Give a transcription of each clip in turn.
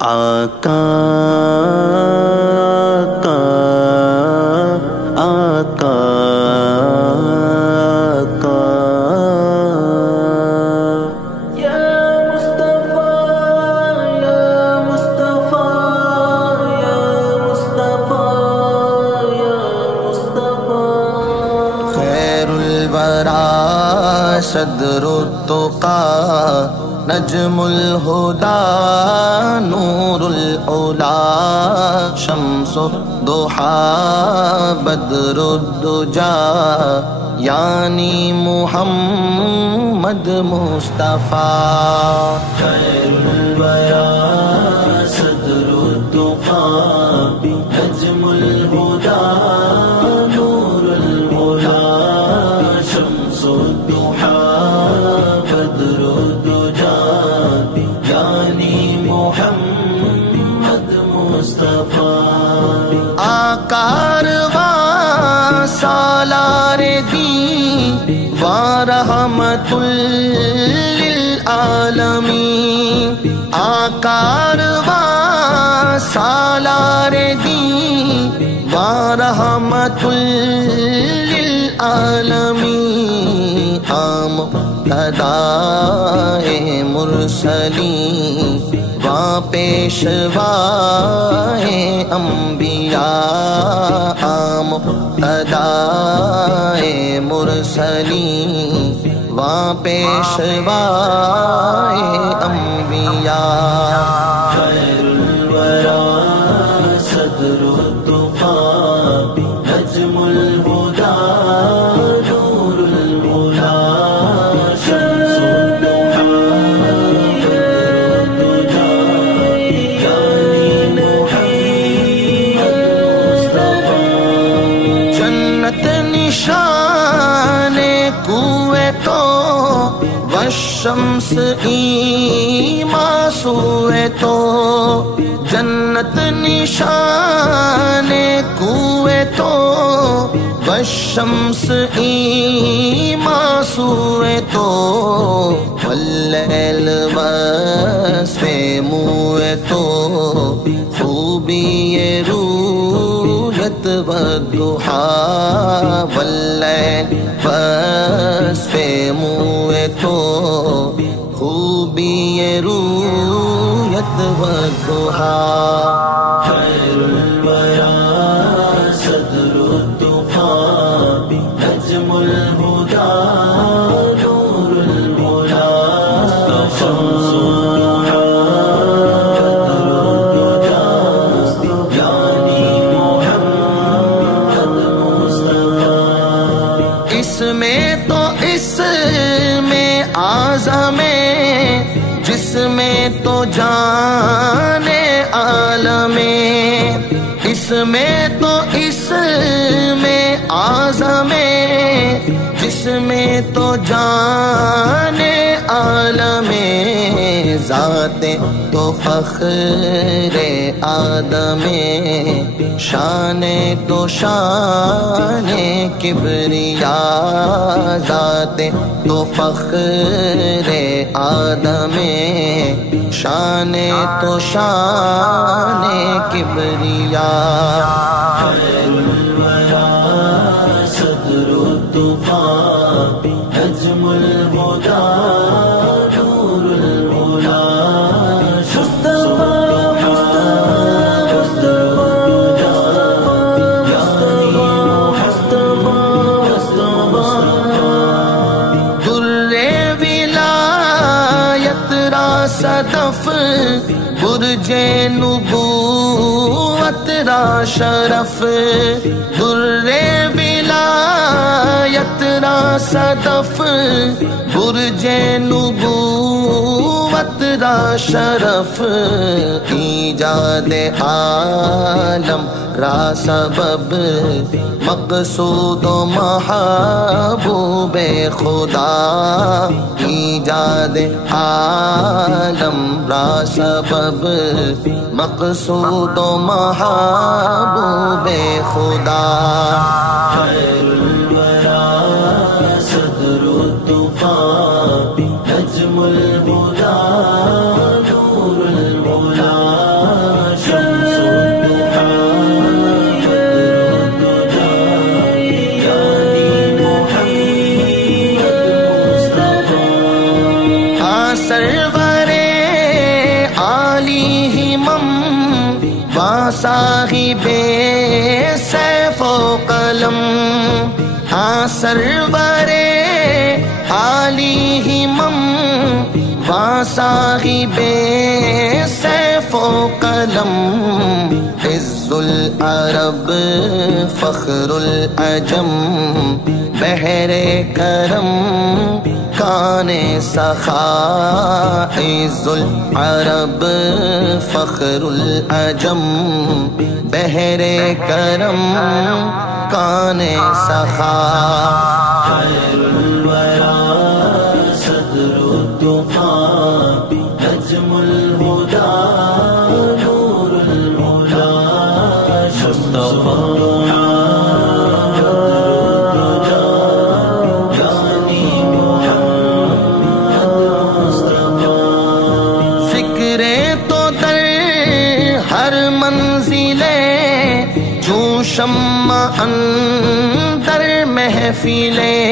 آقا کا آقا کا یا مصطفیٰ یا مصطفیٰ یا مصطفیٰ یا مصطفیٰ خیر الورا صدر التقا نجم الہدی نور العلا شمس الضحی بدر الدجا یعنی محمد مصطفیٰ خیر الورا صدر التقا نجم الہدی نور العلا شمس الضحی بدر الدجا یعنی محمد مصطفیٰ کارواں سالار دی و رحمت للعالمین کارواں سالار دی و رحمت للعالمین مقتدائے مرسلین و پیشوائے انبیاء مقتدائے مرسلین و پیشوائے انبیاء خیر الورا صدر التقا نجم الہدی نور العلا نشان کوے تو والشمس ایما سوے تو جنت نشان کوے تو والشمس ایما سوے تو واللیل وصف موے تو خوبی رویت والضحی واللیل وصف موے تو خوبی رویت والضحی خیر الورا صدر التقا نجم الہدی نور العلا شمس الضحی جس میں تو جان عالم اس میں تو اس میں اعظم جس میں تو جان عالم ذات تو فخر آدم شان تو شان کبریا ذات تو فخر آدم شان تو شان کبریا خیر الورا صدر التقا نجم الہدی نور العلا صدف برج نبوت را شرف در ولایت را صدف برج نبوت را شرف ایجاد عالم را سبب مقصود و محبوب خدا ایجاد عالم را سبب مقصود و محبوب خدا خیر الورا صدر التقا نجم الہدی نور العلا سرور عالی ہمم و صاحب سیف و قلم، سرور عالی ہمم و صاحب سیف و قلم، عز العرب فخر العجم، بحر کرم کان سخا، عز العرب فخر العجم، بحر کرم کان سخا، خیر الورى صدر التقى نجم الهدى نور الهدى مصطفى شمع اندر محفلیں،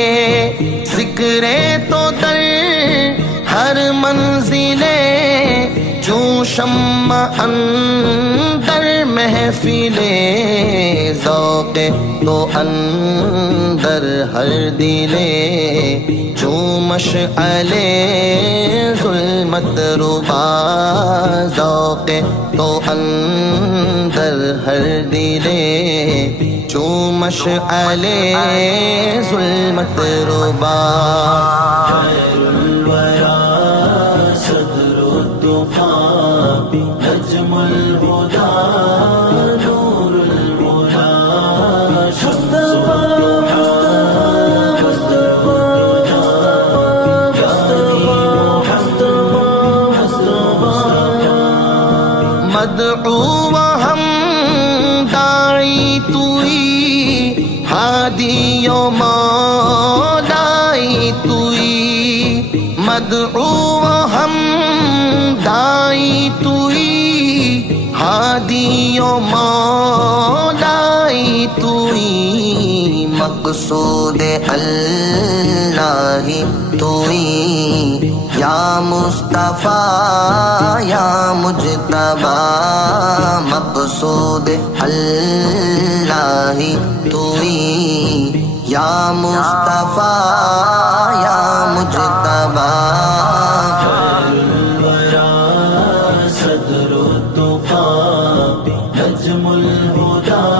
ذکر تو در ہر منزلیں، جو شمع اندر محفلیں، ذوق تو اندر ہر دلیں، جو مشعلے ظلمت ربا، ذوق تو اندر ہر دلیں، جو مشعلے ظلمت ربا، خیر الورى صدر التقى نجم الهدى نور الهدى مصطفى مدعو ہم داعی توئی، ہادی و مولائی توئی، مدعو ہم داعی توئی، ہادی و مولائی توئی، مقصود اللہ توئی، یا مصطفیٰ یا مجتبی، مقصود اللہ توئی، یا مصطفیٰ یا مجتبی، خیر الورى صدر التقى نجم الهدى